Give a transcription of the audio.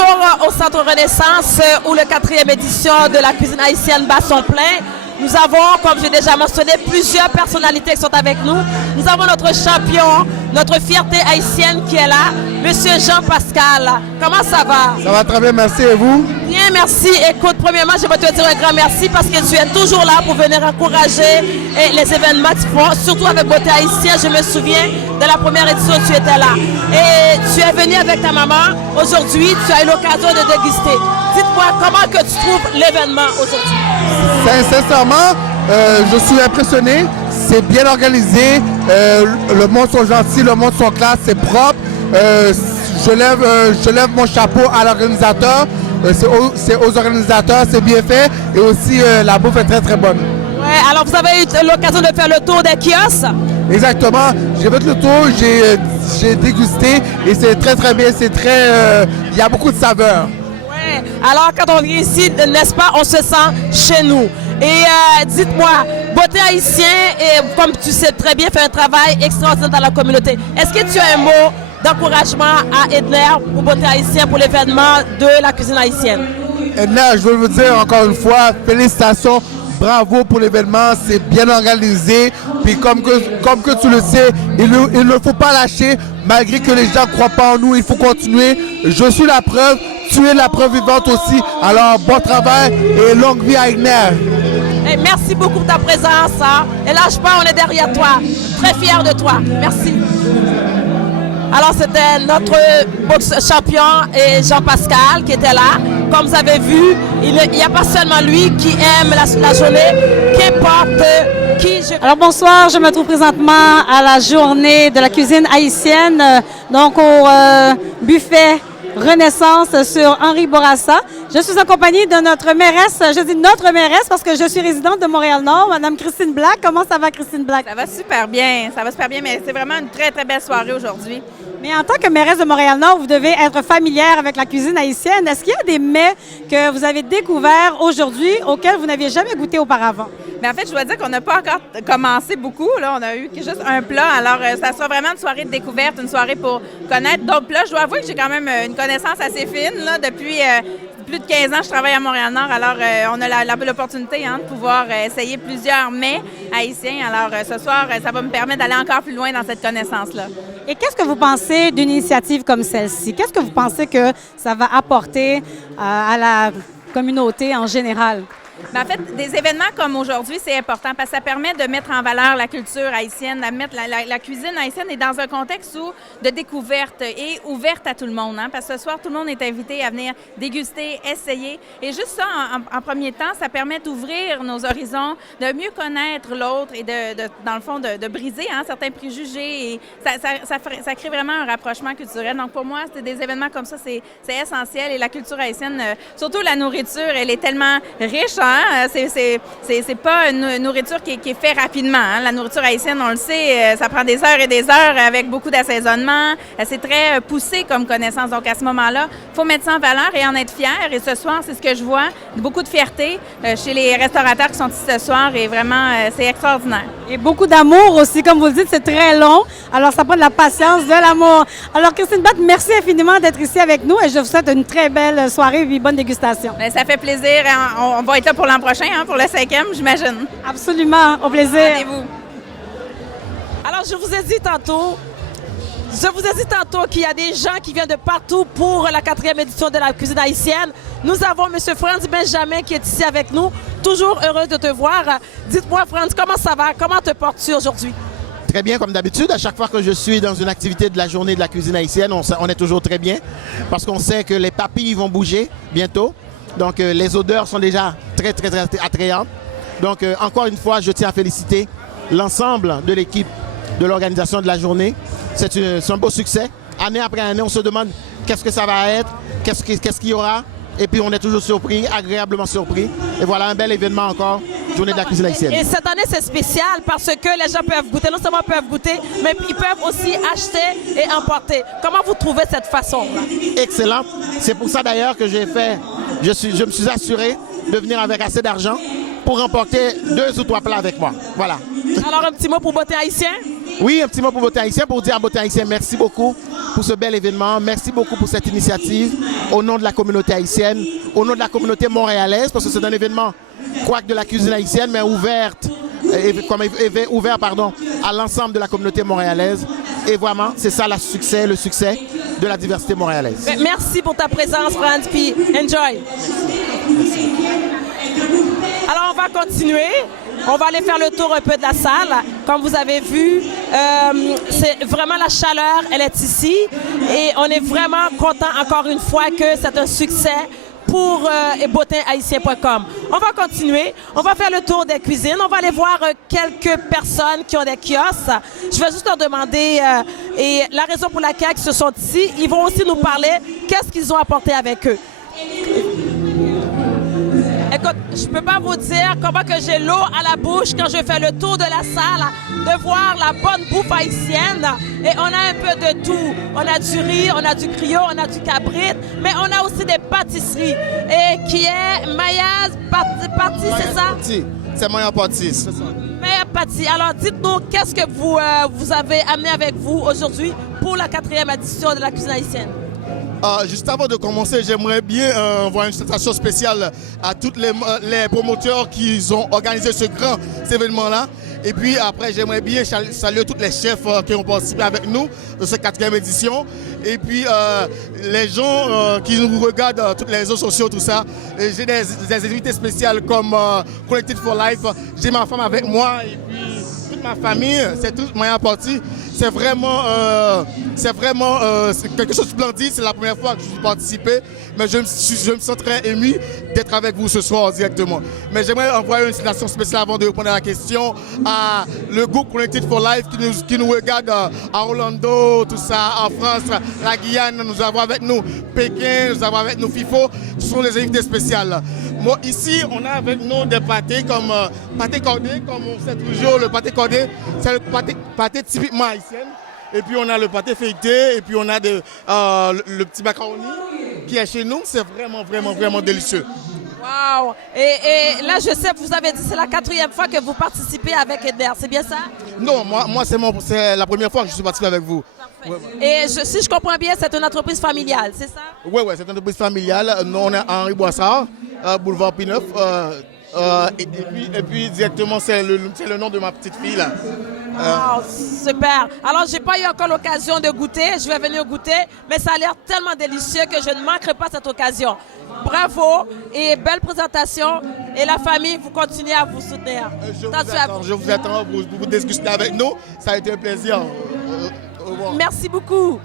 toujours au Centre Renaissance où le 4e édition de la cuisine haïtienne bat son plein. Nous avons, comme j'ai déjà mentionné, plusieurs personnalités qui sont avec nous. Nous avons notre champion, notre fierté haïtienne qui est là, Monsieur Jean-Pascal. Comment ça va? Ça va très bien, merci. Et vous? Bien, merci. Écoute, premièrement, je vais te dire un grand merci parce que tu es toujours là pour venir encourager les événements qui font, surtout avec Beauté Haïtienne. Je me souviens de la première édition, tu étais là. Et tu es venu avec ta maman. Aujourd'hui, tu as eu l'occasion de déguster. Dites-moi, comment que tu trouves l'événement aujourd'hui? Sincèrement, je suis impressionné. C'est bien organisé. Le monde sont gentils, le monde sont classe, c'est propre. Je lève mon chapeau à l'organisateur. C'est aux organisateurs, c'est bien fait. Et aussi, la bouffe est très, très bonne. Ouais, alors vous avez eu l'occasion de faire le tour des kiosques? Exactement. J'ai fait le tour, j'ai dégusté et c'est très, très bien. C'est très... il y a beaucoup de saveurs. Ouais. Alors, quand on vient ici, n'est-ce pas, on se sent chez nous. Et dites-moi, Beauté Haïtienne, et comme tu sais très bien, fait un travail extraordinaire dans la communauté. Est-ce que tu as un mot d'encouragement à Edner pour Beauté Haïtienne pour l'événement de la cuisine haïtienne? Edner, je veux vous dire encore une fois, félicitations, bravo pour l'événement, c'est bien organisé. Puis comme que tu le sais, il ne faut pas lâcher, malgré que les gens ne croient pas en nous, il faut continuer. Je suis la preuve, tu es la preuve vivante aussi. Alors bon travail et longue vie à Edner. Hey, merci beaucoup pour ta présence. Hein. Et lâche pas, on est derrière toi. Très fiers de toi. Merci. Alors, c'était notre boxe champion et Jean-Pascal qui était là. Comme vous avez vu, il n'y a pas seulement lui qui aime la journée, qu'importe qui. Alors, bonsoir, je me trouve présentement à la journée de la cuisine haïtienne, donc au buffet Renaissance sur Henri Bourassa. Je suis en compagnie de notre mairesse, je dis notre mairesse parce que je suis résidente de Montréal-Nord, Madame Christine Black. Comment ça va, Christine Black? Ça va super bien, mais c'est vraiment une très, très belle soirée aujourd'hui. Mais en tant que mairesse de Montréal-Nord, vous devez être familière avec la cuisine haïtienne. Est-ce qu'il y a des mets que vous avez découverts aujourd'hui auxquels vous n'aviez jamais goûté auparavant? Mais en fait, je dois dire qu'on n'a pas encore commencé beaucoup. Là, on a eu juste un plat. Alors, ça sera vraiment une soirée de découverte, une soirée pour connaître d'autres plats. Je dois avouer que j'ai quand même une connaissance assez fine. Là, depuis plus de 15 ans, je travaille à Montréal-Nord. Alors, on a l'opportunité de pouvoir essayer plusieurs mets haïtiens. Alors, ce soir, ça va me permettre d'aller encore plus loin dans cette connaissance-là. Et qu'est-ce que vous pensez d'une initiative comme celle-ci? Qu'est-ce que vous pensez que ça va apporter à la communauté en général? Mais en fait, des événements comme aujourd'hui, c'est important parce que ça permet de mettre en valeur la culture haïtienne, de mettre la cuisine haïtienne est dans un contexte de découverte et ouverte à tout le monde. Hein, parce que ce soir, tout le monde est invité à venir déguster, essayer. Et juste ça, en premier temps, ça permet d'ouvrir nos horizons, de mieux connaître l'autre et dans le fond, de briser certains préjugés. Et ça crée vraiment un rapprochement culturel. Donc pour moi, c'est des événements comme ça, c'est essentiel. Et la culture haïtienne, surtout la nourriture, elle est tellement riche. C'est pas une nourriture qui est faite rapidement. Hein. La nourriture haïtienne, on le sait, ça prend des heures et des heures avec beaucoup d'assaisonnement. C'est très poussé comme connaissance. Donc, à ce moment-là, il faut mettre ça en valeur et en être fier. Et ce soir, c'est ce que je vois, beaucoup de fierté chez les restaurateurs qui sont ici ce soir. Et vraiment, c'est extraordinaire. Et beaucoup d'amour aussi. Comme vous le dites, c'est très long. Alors, ça prend de la patience, de l'amour. Alors, Christine Black, merci infiniment d'être ici avec nous et je vous souhaite une très belle soirée et bonne dégustation. Bien, ça fait plaisir. On va être là pour l'an prochain, pour le 5e, j'imagine. Absolument, au plaisir. Rendez-vous. Alors, je vous ai dit tantôt qu'il y a des gens qui viennent de partout pour la 4e édition de la cuisine haïtienne. Nous avons M. Franz Benjamin qui est ici avec nous. Toujours heureux de te voir. Dites-moi, Franz, comment ça va? Comment te portes-tu aujourd'hui? Très bien, comme d'habitude. À chaque fois que je suis dans une activité de la journée de la cuisine haïtienne, on est toujours très bien parce qu'on sait que les papilles vont bouger bientôt. Donc, les odeurs sont déjà très, très, très attrayantes. Donc, encore une fois, je tiens à féliciter l'ensemble de l'équipe de l'organisation de la journée. C'est un beau succès. Année après année, on se demande qu'est-ce que ça va être, qu'est-ce qu'il y aura. Et puis, on est toujours surpris, agréablement surpris. Et voilà un bel événement encore, journée de la cuisine haïtienne. Et cette année, c'est spécial parce que les gens peuvent goûter, non seulement peuvent goûter, mais ils peuvent aussi acheter et emporter. Comment vous trouvez cette façon-là? Excellent. C'est pour ça d'ailleurs que je me suis assuré de venir avec assez d'argent pour remporter 2 ou 3 plats avec moi. Voilà. Alors, un petit mot pour Beauté Haïtienne? Oui, un petit mot pour Beauté Haïtienne, pour dire à Beauté Haïtienne merci beaucoup pour ce bel événement. Merci beaucoup pour cette initiative au nom de la communauté haïtienne, au nom de la communauté montréalaise, parce que c'est un événement quoique de la cuisine haïtienne, mais ouvert à l'ensemble de la communauté montréalaise. Et vraiment, c'est ça le succès de la diversité montréalaise. Merci pour ta présence, Franz, puis enjoy. Alors, on va continuer. On va aller faire le tour un peu de la salle. Comme vous avez vu, c'est vraiment la chaleur, elle est ici. Et on est vraiment content, encore une fois, que c'est un succès pour beautéhaïtien.com. On va continuer, on va faire le tour des cuisines, on va aller voir quelques personnes qui ont des kiosques. Je vais juste leur demander et la raison pour laquelle ils se sont ici. Ils vont aussi nous parler qu'est-ce qu'ils ont apporté avec eux. Écoute, je peux pas vous dire comment que j'ai l'eau à la bouche quand je fais le tour de la salle, de voir la bonne bouffe haïtienne. Et on a un peu de tout. On a du riz, on a du griot, on a du cabrit, mais on a aussi des pâtisseries. Et qui est Maya's Pâtis, c'est ça? C'est Maya Pâtis, c'est ça. Maya Pâtis. Alors, dites-nous, qu'est-ce que vous avez amené avec vous aujourd'hui pour la 4e édition de la cuisine haïtienne? Juste avant de commencer, j'aimerais bien envoyer une salutation spéciale à tous les promoteurs qui ont organisé ce grand événement-là. Et puis après, j'aimerais bien saluer tous les chefs qui ont participé avec nous de cette 4e édition. Et puis les gens qui nous regardent, tous les réseaux sociaux, tout ça. J'ai des invités spéciales comme Connected for Life. J'ai ma femme avec moi et puis toute ma famille. C'est toute Maya Pâtis. C'est vraiment quelque chose de splendide. C'est la première fois que je suis participé, mais je me sens très ému d'être avec vous ce soir directement. Mais j'aimerais envoyer une citation spéciale avant de répondre à la question à le groupe Connected for Life qui nous regarde à Orlando, tout ça, en France, la Guyane, nous avons avec nous Pékin, nous avons avec nous FIFO. Ce sont les invités spéciaux. Moi, ici, on a avec nous des pâtés comme pâté cordé, comme on sait toujours, le pâté cordé, c'est le pâté typiquement haïtien. Et puis on a le pâté feuilleté, et puis on a le petit macaroni qui est chez nous. C'est vraiment délicieux. Wow! Et là, je sais, vous avez dit c'est la 4e fois que vous participez avec Eder, c'est bien ça? Non, moi c'est la première fois que je suis participé avec vous. Ouais. Et si je comprends bien, c'est une entreprise familiale, c'est ça? Oui, c'est une entreprise familiale. Nous, on est à Henri Boissard, boulevard P9. Et puis directement, c'est le nom de ma petite fille là. Wow, super. Alors, j'ai pas eu encore l'occasion de goûter. Je vais venir goûter, mais ça a l'air tellement délicieux que je ne manquerai pas cette occasion. Bravo et belle présentation. Et la famille, vous continuez à vous soutenir. Je vous attends pour vous discuter avec nous. Ça a été un plaisir. Merci beaucoup.